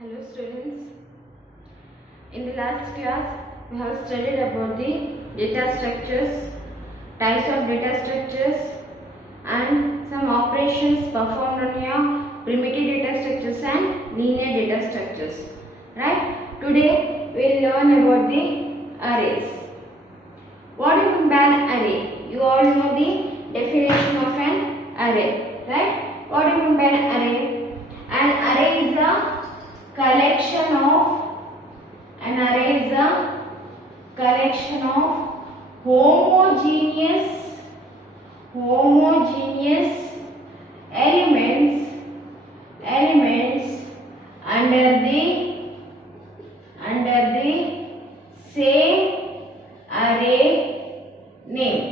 Hello students, in the last class we have studied about the data structures, types of data structures and some operations performed on your primitive data structures and linear data structures. Right? Today we will learn about the arrays. What do you mean by an array? You all know the definition of an array. Right? What do you mean by an array? An array is a collection of homogeneous elements under the same array name.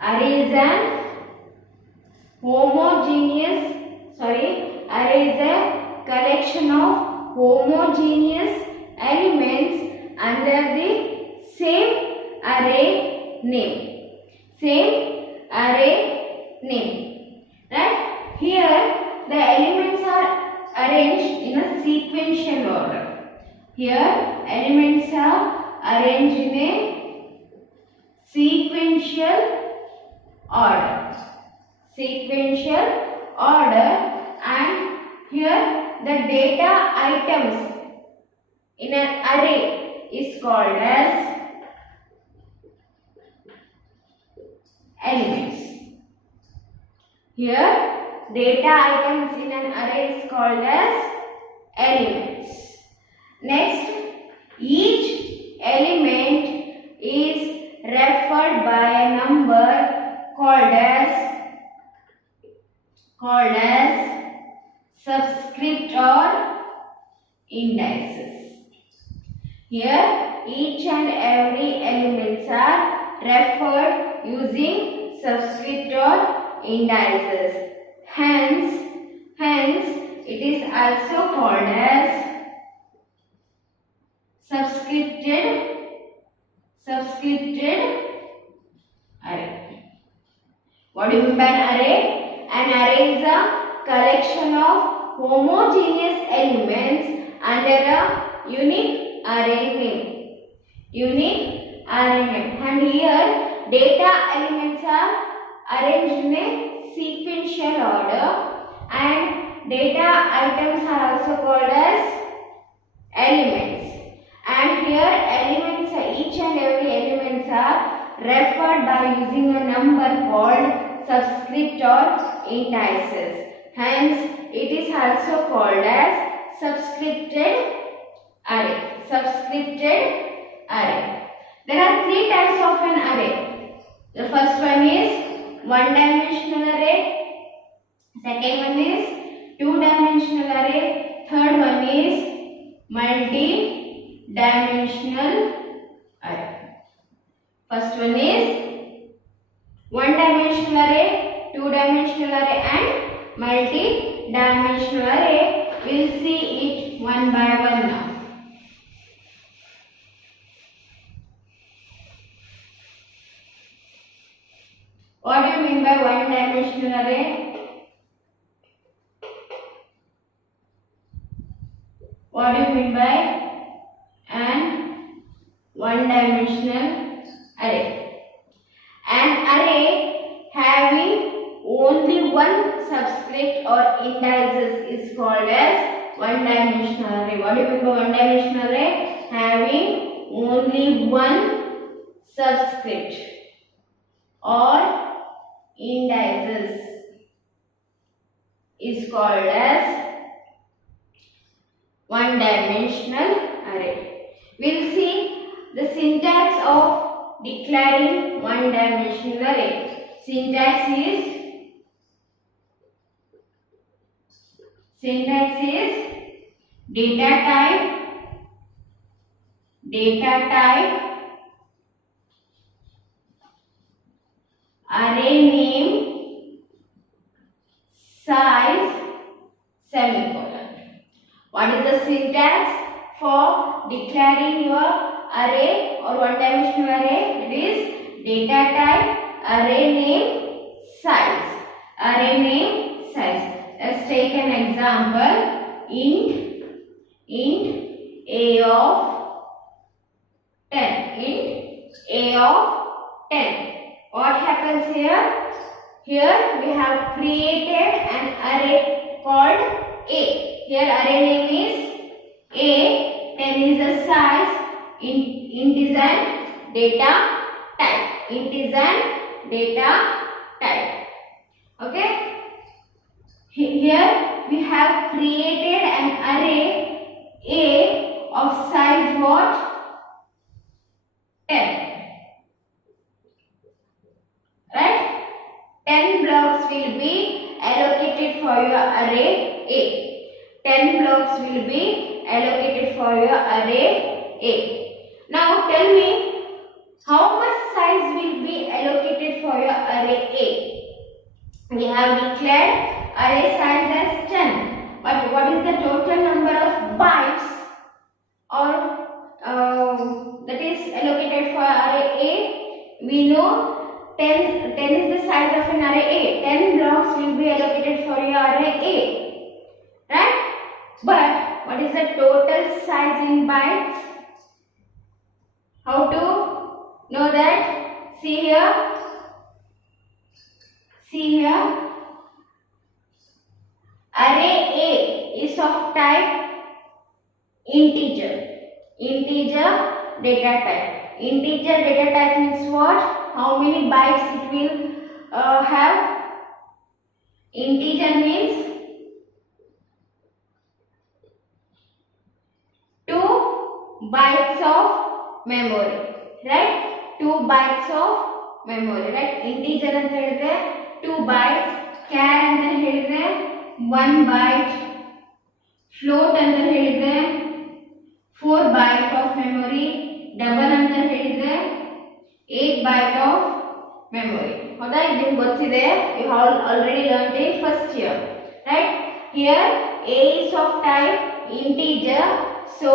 Array is a collection of homogeneous elements under the same array name. Right? Here the elements are arranged in a sequential order. Here elements are arranged in a sequential order, and here the data items in an array is called as elements. Here data items in an array is called as elements. Next, each element is referred by a number called as subscript or indices. Here each and every elements are referred using subscript or indices. Hence it is also called as subscripted array. What do you mean by an array? An array is a collection of homogeneous elements under a unique array name. And here data elements are arranged in a sequential order, and data items are also called as elements. And here elements, each and every elements are referred by using a number called subscript or indices. Hence it is also called as subscripted array. There are three types of an array. The first one is one-dimensional array. Second one is two-dimensional array. Third one is multi-dimensional array. First one is one-dimensional array, two-dimensional array and multi-dimensional array. We will see it one by one now. What do you mean by one-dimensional array? What do you mean by an one-dimensional array? An array having only one subscript or indices is called as one-dimensional array. What do you mean by one-dimensional array? Having only one subscript or indices is called as one-dimensional array. We will see the syntax of declaring one-dimensional array. Syntax is data type, array name, size, semicolon. What is the syntax for declaring your array or one-dimensional array? It is data type, array name, size. Let's take an example. Int a of 10. Int a of 10. What happens here? Here we have created an array called A. Here array name is A. 10 is the size. Int is an data type. Int is an data type. Okay. Here we have created an array A of size what? 10. Right? 10 blocks will be allocated for your array A. 10 blocks will be allocated for your array A. Now tell me, how much size will be allocated for your array A? We have declared array size as 10. But what is the total number of bytes or that is allocated for array A? We know 10 is the size of an array A. 10 blocks will be allocated for your array A. Right? But what is the total size in bytes? How to know that? See here. Array A is of type integer. Integer data type. Integer data type means what? How many bytes it will have? Integer means 2 bytes of memory, right? 2 bytes of memory, right? Integer anta helidre 2 bytes, char anta helidre 1 byte, float anta helidre 4 byte of memory, double anta helidre 8 byte of memory. ಹೌದಾ? ಇದನ್ನು ಗೊತ್ತಿದೆ. You have already learned in first year, right? Here A is of type integer. So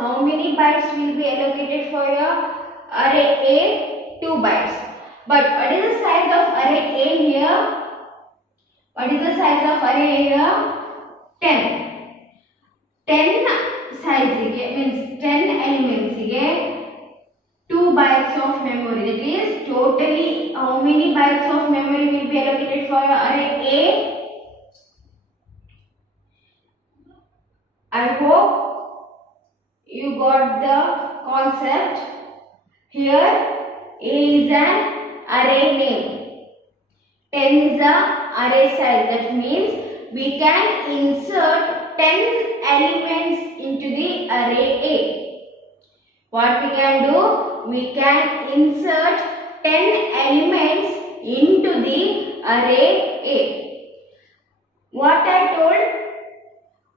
how many bytes will be allocated for your array A? 2 bytes. But what is the size of array A here? What is the size of array A here? 10. 10 size means 10 elements 2 bytes of memory. That is totally how many bytes of memory will be allocated for your array A? I hope you got the concept. Here A is an array name. 10 is the array size. That means we can insert 10 elements into the array A. What we can do? We can insert 10 elements into the array A. What I told?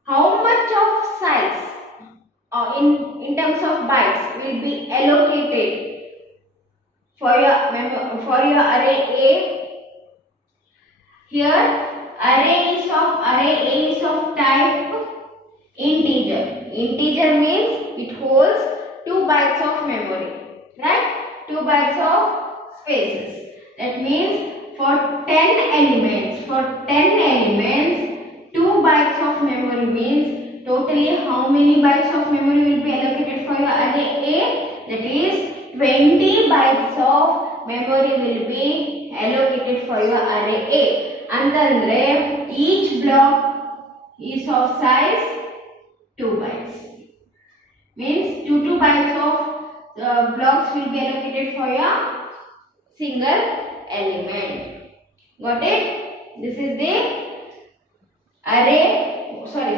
How much of size in terms of bytes will be allocated for your array A? Here array A is of type integer. Integer means it holds 2 bytes of memory, right? 2 bytes of spaces. That means for 10 elements, 2 bytes of memory means totally how many bytes of memory will be allocated for your array A? That is 20 bytes of memory will be allocated for your array A. Antandre each block is of size 2 bytes. Means 2 bytes of blocks will be allocated for your single element. Got it? This is the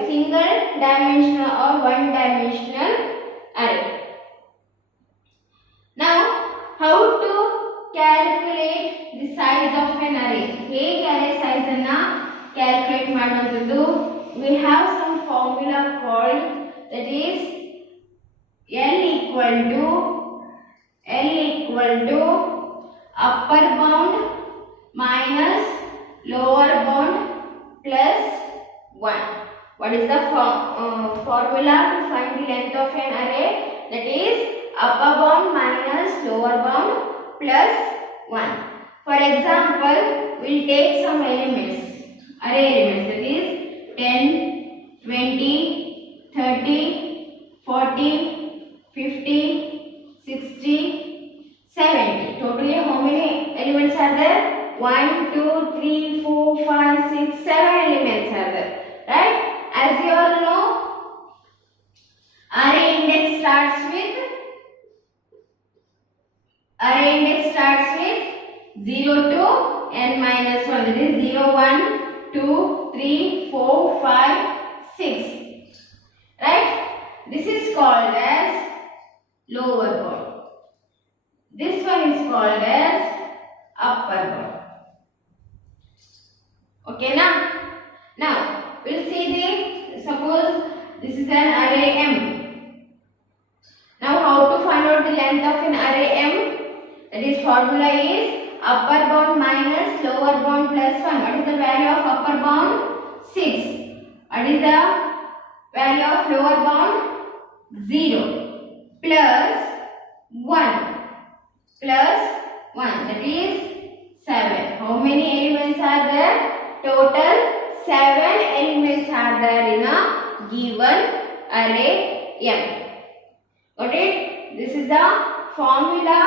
single dimensional or one dimensional array. Now how to calculate the size of an array? Hege array size anna calculate ಮಾಡುವುದು? We have some formula called, that is L equal to upper bound minus lower bound plus 1. What is the formula to find the length of an array? That is upper bound minus lower bound plus 1. For example, we will take some elements, array elements, that is 3, 4, 5, 6. Right? This is called as lower bound. This one is called as upper bound. Okay now? Now, we'll see suppose this is an array M. Now, how to find out the length of an array M? That is, formula is upper bound minus lower bound plus 1. What is the value of upper bound? 6. What is the value of lower bound? 0. Plus 1. Plus 1. That is 7. How many elements are there? Total 7 elements are there in a given array M. Got it? This is the formula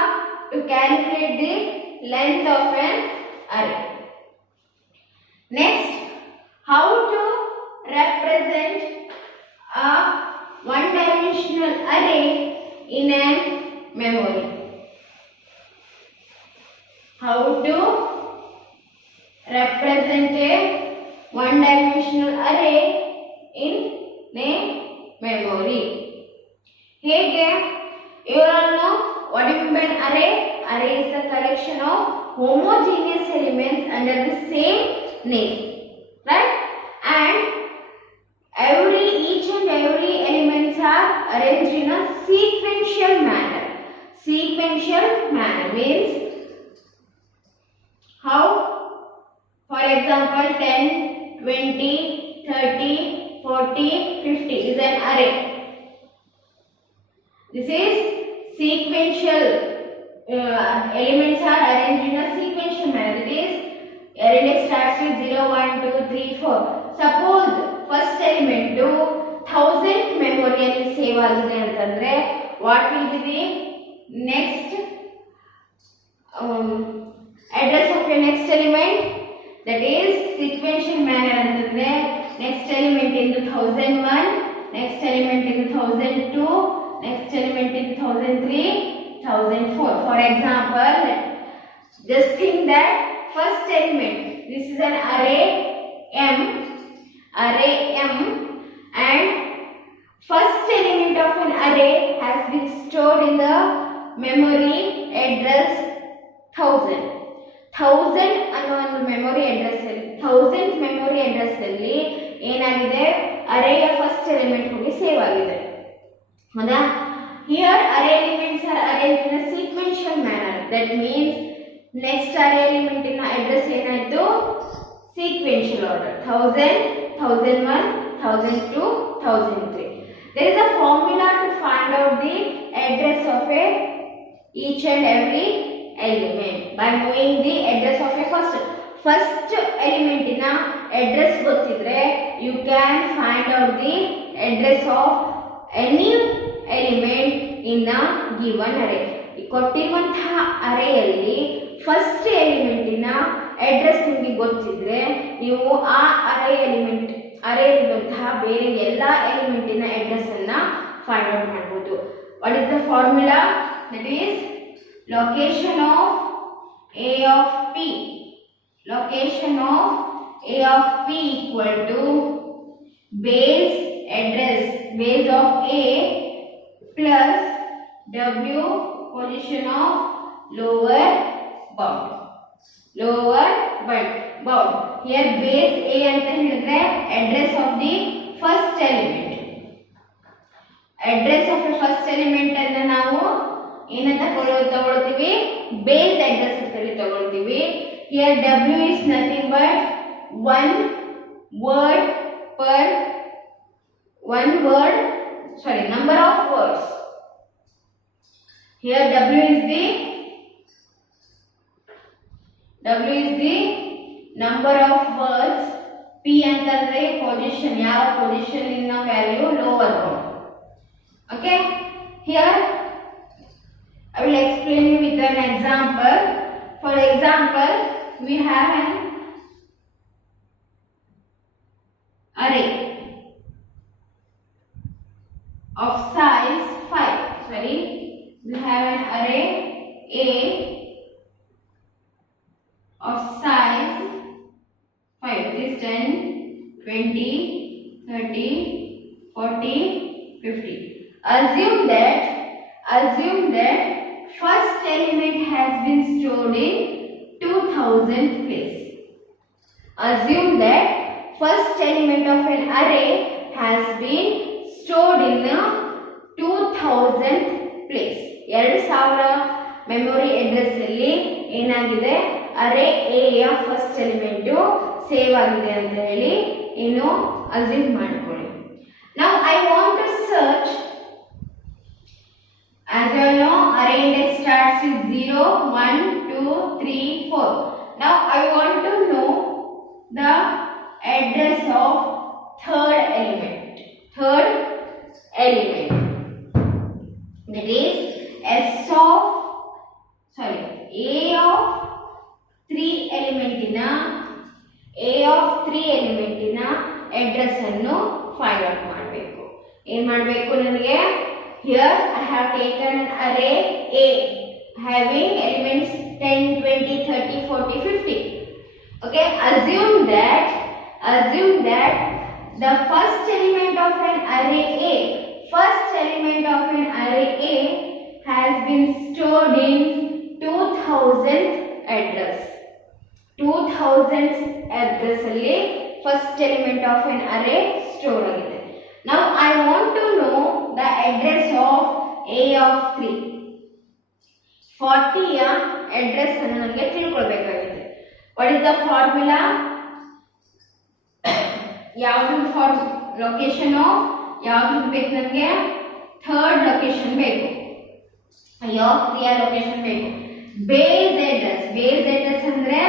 to calculate the length of an array. Next, how to represent a one-dimensional array in a memory. How to represent a one-dimensional array in a memory. Here, you all know what do you mean by an array? Array is the collection of homogeneous elements under the same name, right? And each and every elements are arranged in a sequential manner. Sequential manner means how? For example, 10, 20, 30, 40, 50 is an array. This is sequential. Elements are arranged in a sequential manner. That is, array starts with 0, 1, 2, 3, 4. Suppose first element to 1000th memory and save agide antandre, what will be the next address of your next element? That is sequential manner antandre, next element in 1001, next element in 1002. Next element in 1003, 1004. For example, just think that first element, this is an array M, and first element of an array has been stored in the memory address 1000. 1000 ಅನ್ನೋ ಒಂದು memory address ಅಲ್ಲಿ 1000th memory address ಅಲ್ಲಿ ಏನಾಗಿದೆ ಅರೇಯ first element ಹೋಗಿ save ಆಗಿದೆ. ಹೌದಾ? Here array elements are arranged in a sequential manner. That means next array element in address ಏನಾಯ್ತು sequential order 1000, 1001, 1002, 1003. There is a formula to find out the address of each and every element by knowing the address of a first element in address ಗೊತ್ತಿದ್ರೆ you can find out the address of any element in a given array. ಕೊಟ್ಟಿರುವಂತಹ ಅರೇಯಲ್ಲಿ first ಎಲಿಮೆಂಟಿನ address ನಿಮಗೆ ಗೊತ್ತಿದ್ರೆ ನೀವು ಆ ಅರೇಯಲ್ಲಿರುವಂತಹ ಬೇರೆ ಎಲ್ಲ ಎಲಿಮೆಂಟಿನ address ಅನ್ನ find out ಮಾಡಬಹುದು. What is the formula? That is location of a of p. Location of a of p equal to base address, base of a plus w position of lower bound. Here base a anta ಹೇಳಿದ್ರೆ address of the first element. Address of the first element ಅನ್ನು ನಾವು ಏನಂತ ತಗೊಳ್ತೀವಿ? Base address ಅಂತ ಹೇಳಿ ತಗೊಳ್ತೀವಿ. Here w is nothing but one word, number of words. Here w is the number of words. p ಅಂತಂದ್ರೆ position, ಯಾವ position in a value lower bound. Okay, here I will explain you with an example. For example, we have an array of size 5. We have an array A of size 5. This 10, 20, 30, 40, 50. Assume that first element has been stored in 2000 place. Assume that first element of an array has been stored in a 2000 place. 2000 memory address ಅಲ್ಲಿ ಏನಾಗಿದೆ ಅರೇ A ಯ first element save ಆಗಿದೆ ಅಂತ ಹೇಳಿ ಏನು assume ಮಾಡ್ಕೊಳ್ಳಿ. Now I want to search. As you all know, array index starts with 0, 1, 2, 3, 4. Now I want to know the address of third element. That is A of 3 ಎಲಿಮೆಂಟಿನ address ಅನ್ನು find out ಮಾಡಬೇಕು. ಏನು ಮಾಡಬೇಕು ನನಗೆ? Here I have taken an array A having elements 10, 20, 30, 40, 50. Okay, assume that the first element of an array A has been stored in 2000 address. 2000 address ಅಲ್ಲಿ first element of an array store ಆಗಿದೆ. Now I want to know the address of A of 3. 40 ಯ address ಅನ್ನು ನನಗೆ ತಿಳ್ಕೊಳ್ಬೇಕಾಗಿದೆ. What is the formula? ಯಾವುದು location of ಯಾವುದು ಬೇಕು ನನಗೆ? Third location ಬೇಕು. I of 3 ಯ ಲೊಕೇಶನ್ ಬೇಕು. ಬೇಸ್ ಅಡ್ರೆಸ್ ಅಂದ್ರೆ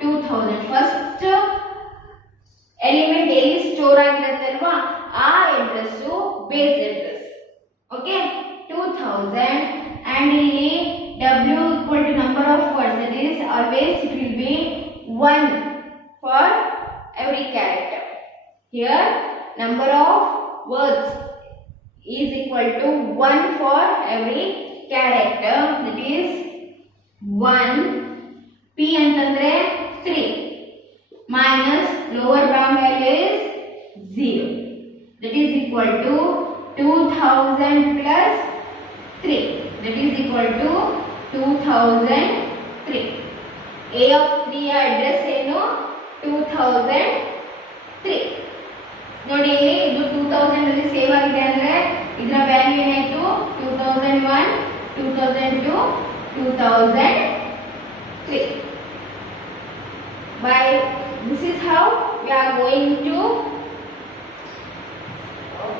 2000 ಫಸ್ಟ್ ಎಲಿಮೆಂಟ್ ಎಲ್ಲಿ ಸ್ಟೋರ್ ಆಗಿರುತ್ತಲ್ವಾ ಆ address base address. Okay, 2000 and ಇಲ್ಲಿ w equal to number of words, that is always it will be 1 for every character. Here number of words is equal to 1 for every character, that is 1. p ಅಂತಂದ್ರೆ 3 minus lower bound value is 0, that is equal to 2000 plus 3, that is equal to 2003. A of 3 ಯ address ಏನು? 2003. ನೋಡಿ ಇಲ್ಲಿ ಇದು 2000 ಅಲ್ಲಿ save ಆಗಿದೆ ಅಂದ್ರೆ ಇದರ ವ್ಯಾಲ್ಯೂ ಏನಾಯ್ತು? 2001, 2002, 2003. By this is how we are going to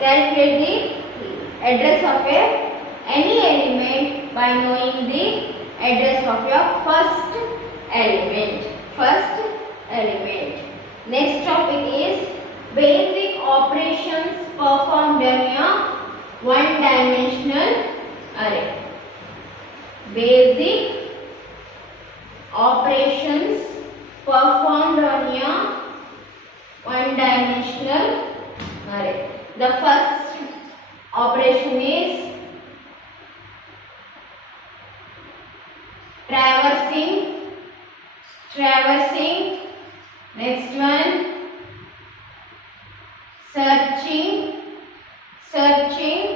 calculate the address of any element by knowing the address of your first element. Next topic is basic operations performed on a one-dimensional array. Basic operations performed on a one-dimensional array. The first operation is traversing. Next one, searching, sorting,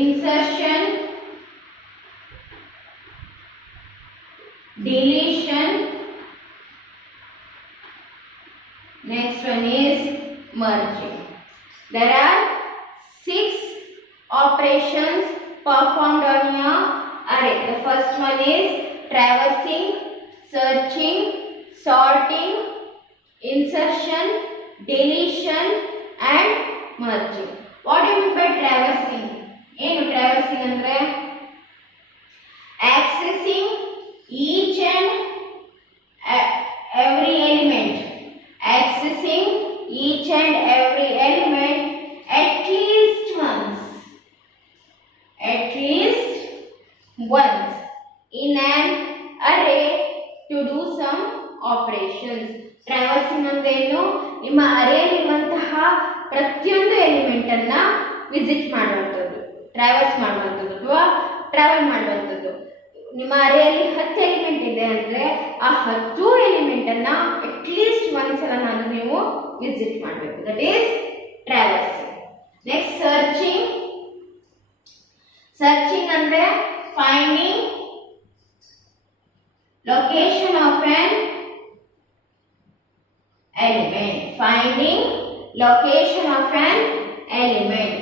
insertion, deletion. Next one is merging. There are 6 operations performed on your array. The first one is traversing, searching, sorting, insertion, deletion and merging. What do you mean by traversing? ಏನು traversing ಅಂದ್ರೆ accessing each and every element, at least once in an array to do some operations. Traversing ಅಂದ್ರೆ ಏನು? ನಿಮ್ಮ ಅರೇಯಲ್ಲಿ ಇರುವಂತಹ ಪ್ರತಿಯೊಂದು element ಅನ್ನ visit ಮಾಡುವಂಥದ್ದು, traverse ಮಾಡುವಂಥದ್ದು ಅಥವಾ ಟ್ರಾವೆಲ್ ಮಾಡುವಂಥದ್ದು. ನಿಮ್ಮ ಅರೆಯಲ್ಲಿ 10 ಎಲಿಮೆಂಟ್ ಇದೆ ಅಂದ್ರೆ ಆ 10 ಎಲಿಮೆಂಟ್ ಅನ್ನ ಅಟ್ಲೀಸ್ಟ್ ಒಂದ್ಸಲ ನಾನು ನೀವು ವಿಸಿಟ್ ಮಾಡಬೇಕು. That is traversing. Next searching. Searching ಅಂದ್ರೆ finding location of an element. Finding location of an element.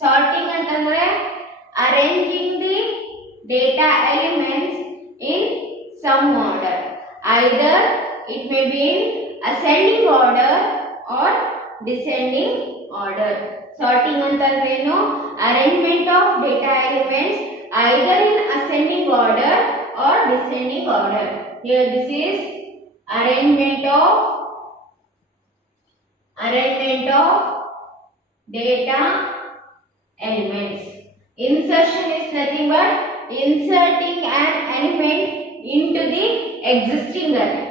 Sorting ಅಂತಂದ್ರೆ arranging the data elements in some order. Either it may be in ascending order or descending order. Sorting ಅಂತಂದ್ರೆ ಏನು? Arrangement of data elements either in ascending order or descending order. Here this is arrangement of data elements. Insertion is nothing but inserting an element into the existing array.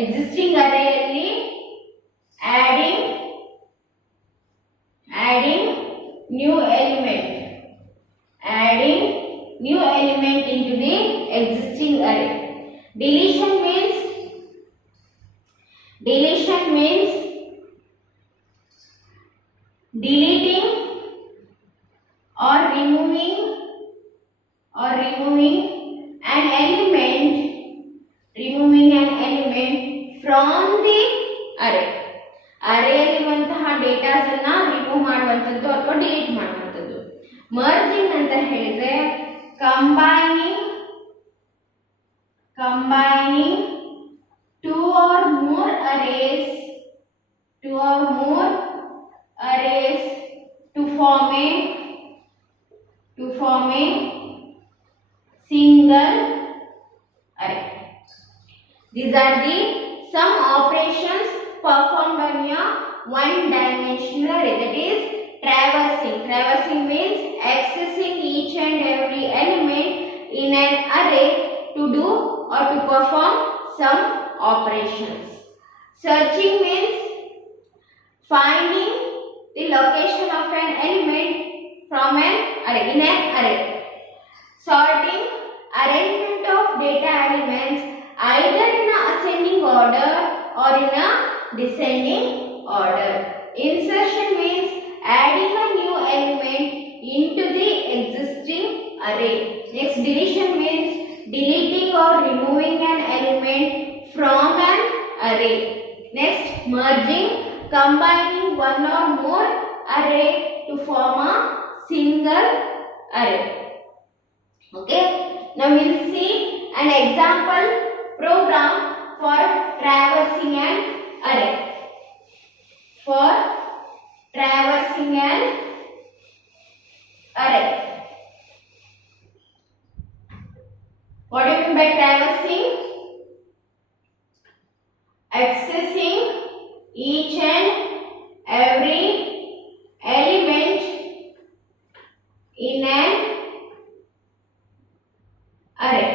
Existing array alli adding new element. Adding new element into the existing array. Deletion means deleting or removing an element from the array. ಅರೇಯಲ್ಲಿ ಇರುವಂತಹ datas ಅನ್ನ remove ಮಾಡುವಂತದ್ದು ಅಥವಾ delete ಮಾಡುವಂತದ್ದು. Merging ಅಂತ ಹೇಳಿದ್ರೆ combining two or more arrays to form a single array. These are the some operations performed on a one-dimensional array. That is traversing. Traversing means accessing each and every element in an array to do or to perform some operations. Searching means finding the location of an element from an array in an array. Sorting, arrangement of data elements either in a ascending order or in a descending order. Insertion means adding a new element into the existing array. Next, deletion means deleting or removing an element from an array. Next, merging, combining one or more array to form a single array. Okay, now we will see an example program for traversing an array. For traversing an array. What do you mean by traversing? Accessing each and every element in an array.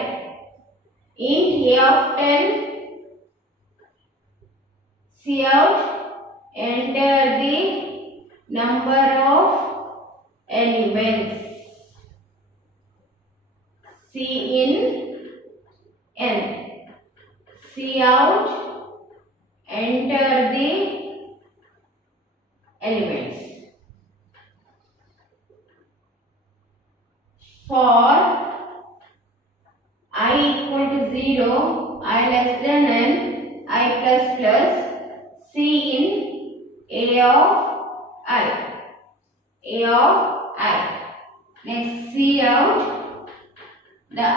Int a of 10, cout, enter the number of elements. Cin n, cout, enter the elements. For I equal to 0, I less than n, I plus plus, Cin a of I. Next, cout, the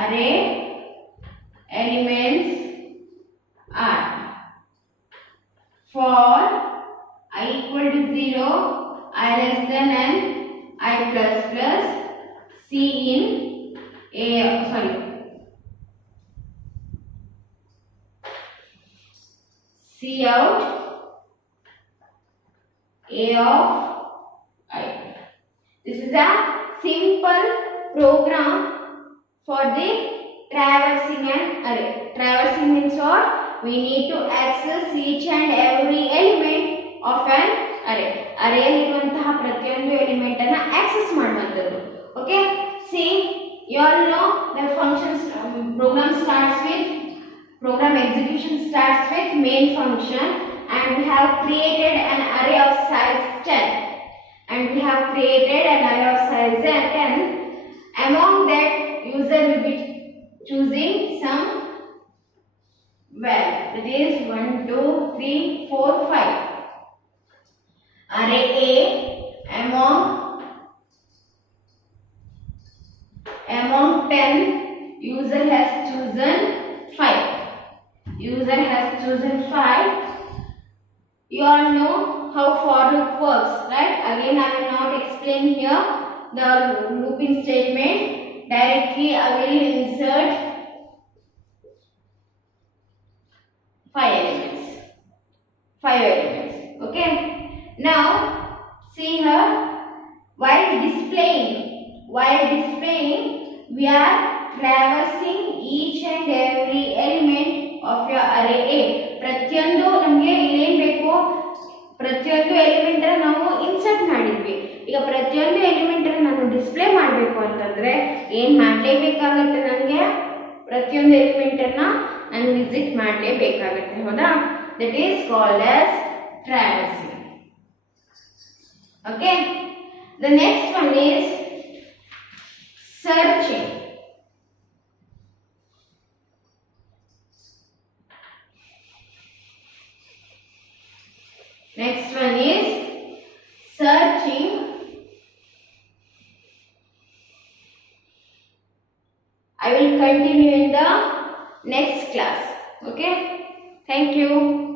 array elements are for I equal to 0, I less than n, I plus plus, Cin cout a of I. This is a simple program for the traversing an array. Traversing means what? We need to access each and every element of an array. Array ಇರುವಂತಹ ಪ್ರತಿಯೊಂದು element ಅನ್ನು access ಮಾಡುವಂತದ್ದು. Okay. you all know the functions program execution starts with main function, and we have created an array of size 10. And we have created an array of size 10. Among that, user will be choosing some value. That is 1, 2, 3, 4, 5. Array A among 10, user has chosen 5. User has chosen 5. You all know how for loop works, right? Again, I will not explain here the looping statement. Directly, I will insert 5 elements. 5 elements. Okay. Now, see here, while displaying, we are traversing each and every element of your array A. ಪ್ರತಿಯೊಂದು ನಮಗೆ ಏನು ಬೇಕು, ಪ್ರತಿಯೊಂದು element ನಾವು insert ಮಾಡಿದ್ವಿ. ಈಗ ಪ್ರತಿಯೊಂದು element ನಾನು ಡಿಸ್ಪ್ಲೇ ಮಾಡಬೇಕು ಅಂತಂದ್ರೆ ಏನು ಮಾಡಲೇಬೇಕಾಗುತ್ತೆ, ನನಗೆ ಪ್ರತಿಯೊಂದು ಎಲಿಮೆಂಟ್ ನಾನು ವಿಸಿಟ್ ಮಾಡಲೇಬೇಕಾಗುತ್ತೆ. ಹೌದಾ? That is called as traversing. Okay. The next one is searching. Next one is searching. I will continue in the next class. Okay. Thank you.